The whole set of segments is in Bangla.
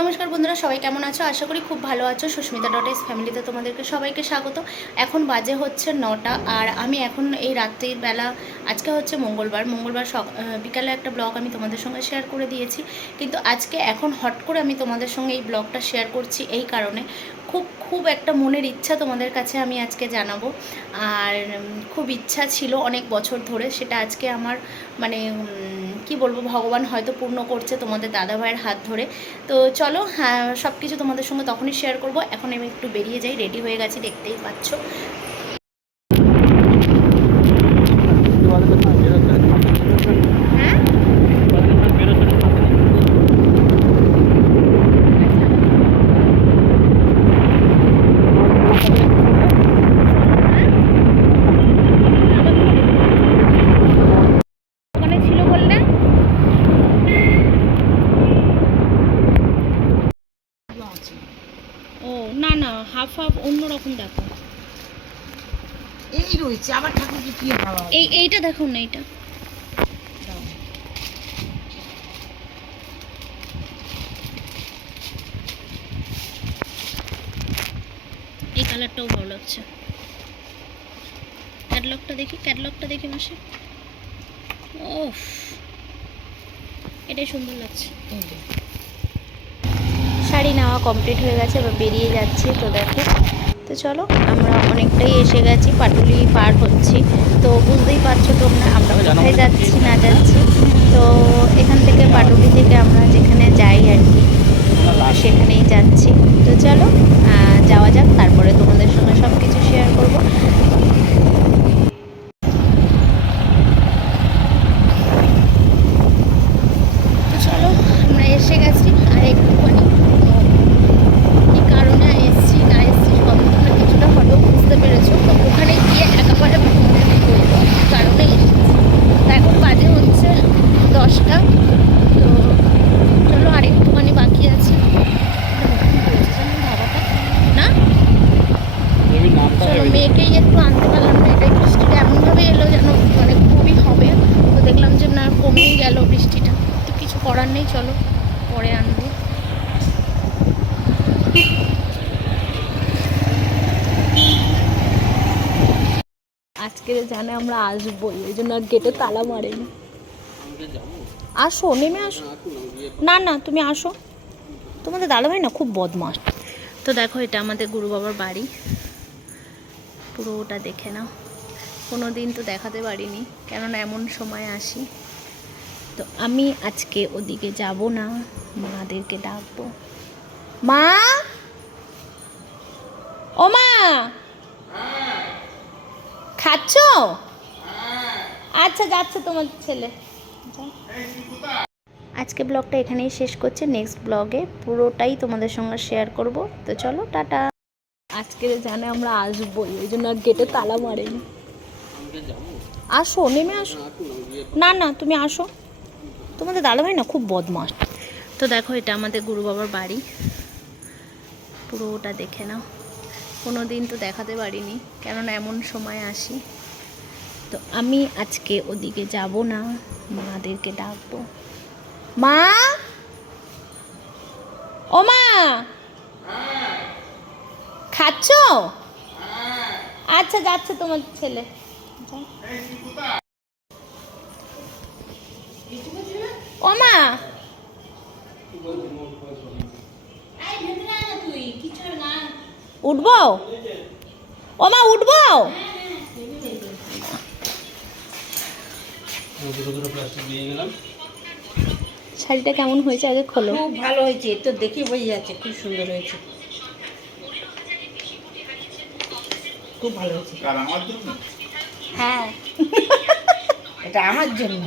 নমস্কার বন্ধুরা, সবাই কেমন আছো? আশা করি খুব ভালো আছো। সুস্মিতা ডট এস ফ্যামিলিতে তোমাদেরকে সবাইকে স্বাগত। এখন বাজে হচ্ছে নটা আর আমি এখন এই রাত্রির বেলা, আজকে হচ্ছে মঙ্গলবার। মঙ্গলবার বিকালে একটা ব্লগ আমি তোমাদের সঙ্গে শেয়ার করে দিয়েছি। কিন্তু আজকে এখন হট করে আমি তোমাদের সঙ্গে এই ব্লগটা শেয়ার করছি এই কারণে। খুব খুব একটা মনের ইচ্ছা তোমাদের কাছে আমি আজকে জানাব। আর খুব ইচ্ছা ছিল অনেক বছর ধরে সেটা আজকে আমার মানে কি বলব, ভগবান হয়তো পূর্ণ করছে তোমাদের দাদা ভাইয়ের হাত ধরে। তো চলো হ্যাঁ সব কিছু তোমাদের সঙ্গে তখনই শেয়ার করব। এখন আমি একটু বেরিয়ে যাই রেডি হয়ে গেছি, দেখতেই পাচ্ছ হ্যাঁ ওখানে ছিল বললে ও না না হাফ হাফ অন্যরকম দেখো। এই রয়েছে আবার ঠাকুরকে কি খাওয়া এই এইটা দেখুন না এইটা। এই কালারটাও ভালো লাগছে। ক্যাটলগটা দেখি ক্যাটলগটা দেখি মাসে। ও এটাই সুন্দর লাগছে। শাড়ি নেওয়া কমপ্লিট হয়ে গেছে এবার বেরিয়ে যাচ্ছি তো দেখো। তো চলো আমরা অনেকটাই এসে গেছি পাটুলি পার হচ্ছি। তো বুঝতেই পারছ তোমরা আমরা কোথায় যাচ্ছি না যাচ্ছি। তো এখান থেকে পাটুলি থেকে আমরা যেখানে যাই আর কি সেখানেই যাচ্ছি। তো চলো যাওয়া যাক তারপরে তোমাদের সঙ্গে সব কিছু শেয়ার করব তো চলো আমরা এসে গেছি আর একটুখানি কি কারণে এসছি না এসছি সব তোমরা কিছুটা হলেও বুঝতে পেরেছ তো ওখানে গিয়ে একেবারে তোমাদেরকে বলব কি কারণে এসেছি তো এখন বাজে হচ্ছে দশটা তো চলো আর একটুখানি বাকি আছে ধাবাটা না চলো মেয়েকেই একটু আনতে পারলাম না। এটাই বৃষ্টিটা এমনভাবে এলো যেন মানে খুবই হবে। তো দেখলাম যে না কমেই গেল বৃষ্টিটা। তো কিছু করার নেই চলো পরে আনব। আজকে জানে আমরা আসবোই ওই জন্য আর গেটে তালা মারেনি। আসো নেমে আসো। না না তুমি আসো। তোমাদের দাদা ভাই না খুব বদমাস তো দেখো এটা আমাদের গুরু বাবার বাড়ি। পুরো ওটা দেখে নাও। কোনো দিন তো দেখাতে পারিনি, কেননা এমন সময় আসি। তো আমি আজকে ওদিকে যাব না, মাদেরকে ডাকবো। মা! ও মা! খাচ্ছ? আচ্ছা যাচ্ছে তোমার ছেলে। আজকে ব্লগটা এখানেই শেষ করছে। নেক্সট ব্লগে পুরোটাই তোমাদের সঙ্গে শেয়ার করব। তো চলো, টাটা। আজকে জানে আমরা আসবোই, ওই জন্য আর গেটে তালা মারেনি। আসো, নেমে আসো। না না, তুমি আসো। তোমাদের দাদাভাই না খুব বদমাস তো দেখো, এটা আমাদের গুরু বাবার বাড়ি। পুরো ওটা দেখে নাও। কোনো দিন তো দেখাতে পারিনি, কেননা এমন সময় আসি। তো আমি আজকে ওদিকে যাব না, মাদেরকে ডাকবো। মা? ও মা! খাচ্ছ? আচ্ছা যাচ্ছে তোমার ছেলে। ও মা। উঠবো? ও মা শাড়িটা কেমন হয়েছে? আগে খোলো। খুব ভালো হয়েছে তো দেখে বোঝা যাচ্ছে, খুব সুন্দর হয়েছে। খুব ভালো হয়েছে। কার আমার জন্য? হ্যাঁ। এটা আমার জন্য।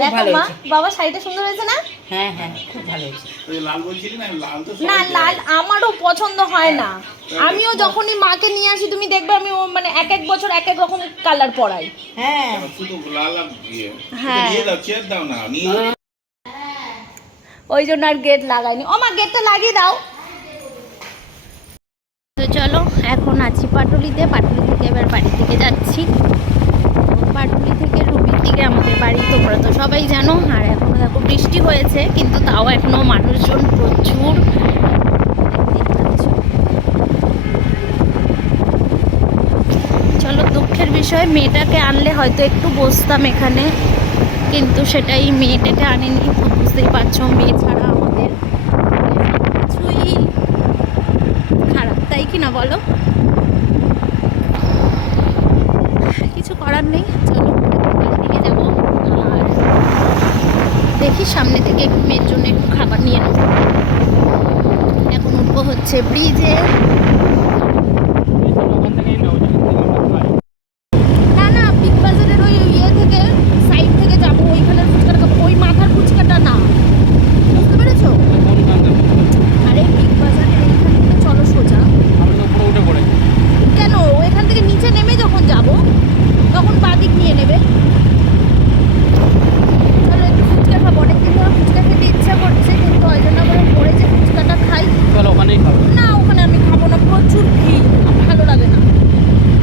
দেখো মা বাবা শাড়িটা সুন্দর হয়েছে না? হ্যাঁ হ্যাঁ খুব ভালো হয়েছে। লাল বলছিলি না লাল তো না লাল আমারও পছন্দ হয় না। আমিও যখনই মাকে নিয়ে আসি তুমি দেখবে আমি ও মানে এক এক বছর এক এক রকম কালার পরাই। হ্যাঁ। শুধু লাল ইয়ে। হ্যাঁ। দাও না ওই জন্য আর গেট লাগাইনি। ও মা গেটটা লাগিয়ে দাও। তো চলো, এখন আছি পাটুলিতে। পাটুলি থেকে এবার বাড়ি থেকে যাচ্ছি। পাটুলি থেকে রুবির দিকে আমাদের বাড়ি, তোমরা তো সবাই জানো। আর এখনও দেখো বৃষ্টি হয়েছে, কিন্তু তাও এখনও মানুষজন প্রচুর। চলো, দুঃখের বিষয়, মেয়েটাকে আনলে হয়তো একটু বসতাম এখানে, কিন্তু সেটাই মেয়েটাকে আনেনি। বুঝতেই পারছ, মেয়ে ছাড়া আমাদের কিছুই খারাপ তাই কি না বলো? কিছু করার নেই, চলো দিকে যাব। আর দেখি সামনে থেকে একটু মেয়ের জন্য একটু খাবার নিয়ে নেব এখন উঠবো হচ্ছে ব্রিজে না না বিগ বাজারের ওই ইয়ে থেকে সাইড থেকে যাব ওইখানের ফুচকাটা খাব ওই মাথার ফুচকাটা না বুঝতে পেরেছ আরে বিগ বাজারের এইখান থেকে চলো সোজা কেন এখান থেকে নিচে নেমে যখন যাব তখন বাদিক নিয়ে নেবে চলো একটু ফুচকা খাব অনেকদিন ধরে ফুচকা খেতে ইচ্ছা করছে কিন্তু ওই জন্য করে পরে যে ফুচকাটা খাই না ওখানে আমি খাব না প্রচুর ভিড় আমার ভালো লাগে না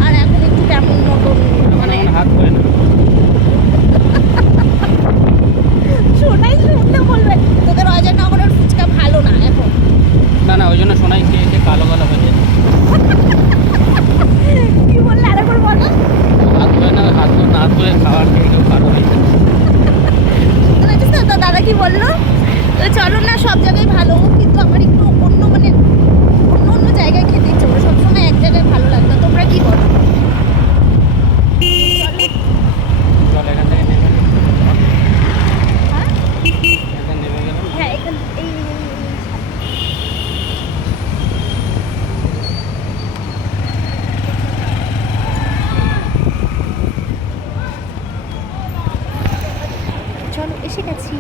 আর এখন একটু কেমন মতন মানে শোনাই শুনলে বলবে তোদের অজয়নগরের ফুচকা ভালো না এখন না না ওই জন্য শোনাই খেয়ে খেয়ে কালো কালো হয়ে যায় কি বললে আরেকবার বলো হাত ধোয় না হাত ধোয় না হাত ধোয় খাবার খেয়ে কেউ কালো হয়ে যায় শুনেছিস তো তোর দাদা কি বলল তো চলো না সব জায়গায় ভালো কিন্তু আমার একটু অন্য মানে অন্য অন্য জায়গায় খেতে ইচ্ছে করে সবসময় এক জায়গায় ভালো লাগে না তোমরা কি বলো চলো। চল এখান থেকে নেমে গেলাম। হ্যাঁ? এখান নেমে গেলাম হ্যাঁ এখান এই চলো এসে গেছি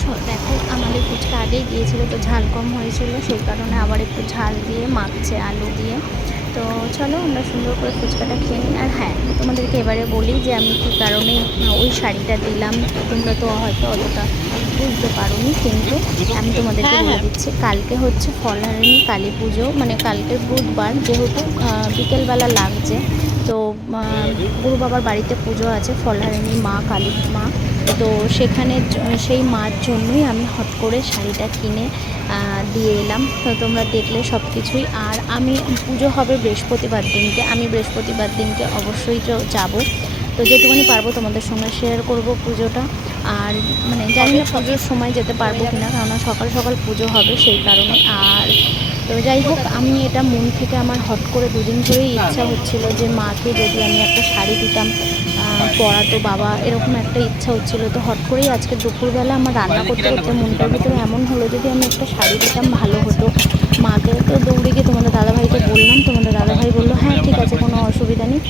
স- দেখো আমাদের ফুচকা আগেই দিয়েছিল তো ঝাল কম হয়েছিল সেই কারণে আবার একটু ঝাল দিয়ে মাখছে আলু দিয়ে। তো চলো আমরা সুন্দর করে ফুচকাটা খেয়ে নিই। আর হ্যাঁ তোমাদেরকে এবারে বলি যে আমি কী কারণে ওই শাড়িটা দিলাম তোমরা তো হয়তো অতটা বুঝতে পারোনি কিন্তু আমি তোমাদেরকে বলে দিচ্ছি কালকে হচ্ছে ফলহারিণী কালী পুজো মানে কালকে বুধবার যেহেতু বিকেলবেলা লাগছে তো গুরু বাবার বাড়িতে পুজো আছে ফলহারিণী মা কালী মা। তো সেখানে সেই মার জন্যই আমি হট করে শাড়িটা কিনে দিয়ে এলাম। তো তোমরা দেখলে সব কিছুই আর আমি পুজো হবে বৃহস্পতিবার দিনকে। আমি বৃহস্পতিবার দিনকে অবশ্যই তো যাব। তো যেটুকুনি পারব তোমাদের সঙ্গে শেয়ার করব পুজোটা। আর মানে জানি না পুজোর সময় যেতে পারব কিনা কেননা সকাল সকাল পুজো হবে সেই কারণে। আর তো যাই হোক, আমি এটা মন থেকে আমার হট করে দুদিন ধরেই ইচ্ছা হচ্ছিল যে মাকে যদি আমি একটা শাড়ি দিতাম পরাতো বাবা, এরকম একটা ইচ্ছা হচ্ছিল। তো হট করেই আজকে দুপুরবেলা আমার রান্না করতে করতে মনটার ভিতরে এমন হলো যদি আমি একটা শাড়ি দিতাম, ভালো হতো। মাকে তো দৌড়ে গিয়ে তোমাদের দাদাভাইকে বললাম, তোমাদের দাদাভাই বলল হ্যাঁ ঠিক আছে, কোনো অসুবিধা নেই।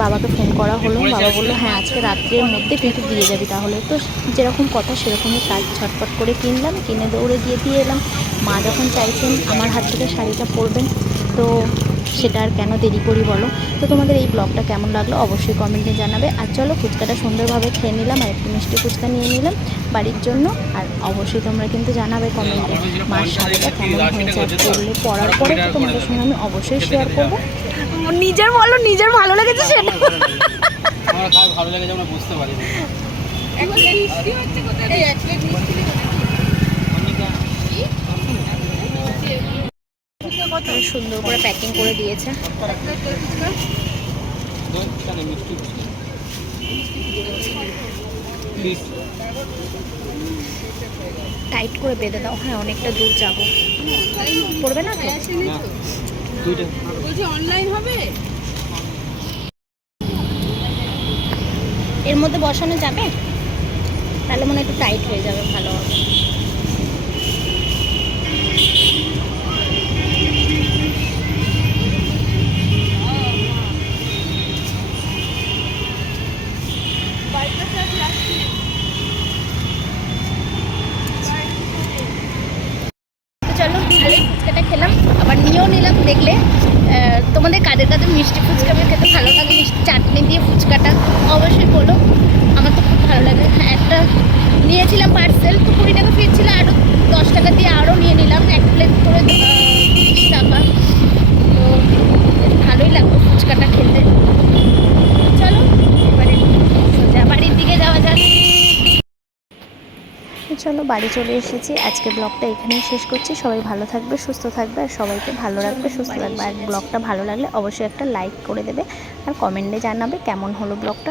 বাবাকে ফোন করা হলো, বাবা বলল হ্যাঁ আজকে রাত্রের মধ্যে কিন্তু দিয়ে যাবি তাহলে। তো যেরকম কথা সেরকমই কাজ ছটফট করে কিনলাম, কিনে দৌড়ে গিয়ে দিয়ে এলাম। মা যখন চাইছেন আমার হাত থেকে শাড়িটা পরবেন তো সেটা আর কেন দেরি করি বলো? তো তোমাদের এই ব্লগটা কেমন লাগল অবশ্যই কমেন্টে জানাবে। আর চলো ফুচকাটা সুন্দরভাবে খেয়ে নিলাম আর একটু মিষ্টি ফুচকা নিয়ে নিলাম বাড়ির জন্য। আর অবশ্যই তোমরা কিন্তু জানাবে কমেন্টে মার শাড়িটা কেমন হয়েছে আর পরলে পরার পরে তো তোমাদের সঙ্গে আমি অবশ্যই শেয়ার করব। নিজের বলো নিজের ভালো লেগেছে সেটা। ভালো লেগেছে আমরা বুঝতে পারি না কত সুন্দর করে প্যাকিং করে দিয়েছে। টাইট করে বেঁধে দাও। হ্যাঁ অনেকটা দূর যাব। পড়বে না এর মধ্যে বসানো যাবে? তাহলে মনে একটু টাইট হয়ে যাবে, ভালো হবে। ফুচকাটা খেলাম, আবার নিয়েও নিলাম দেখলে। তোমাদের কাদের কাদের মিষ্টি ফুচকা খেতে ভালো লাগে? মিষ্টি চাটনি দিয়ে ফুচকাটা অবশ্যই বলো। আমার তো খুব ভালো লাগে। হ্যাঁ একটা নিয়েছিলাম পার্সেল তো কুড়ি টাকা ফিরছিল আরও দশ টাকা দিয়ে আরও নিয়ে নিলাম। এক প্লেট করে তিরিশ টাকা তো বেশ ভালোই লাগল ফুচকাটা খেতে চলো এবারে সোজা বাড়ির দিকে যাওয়া যাক চলো বাড়ি চলে এসেছি। আজকে ব্লগটা এখানেই শেষ করছি। সবাই ভালো থাকবে, সুস্থ থাকবে আর সবাইকে ভালো রাখবে, সুস্থ থাকবে। আর ব্লগটা ভালো লাগলে অবশ্যই একটা লাইক করে দেবে আর কমেন্টে জানাবে কেমন হলো ব্লগটা।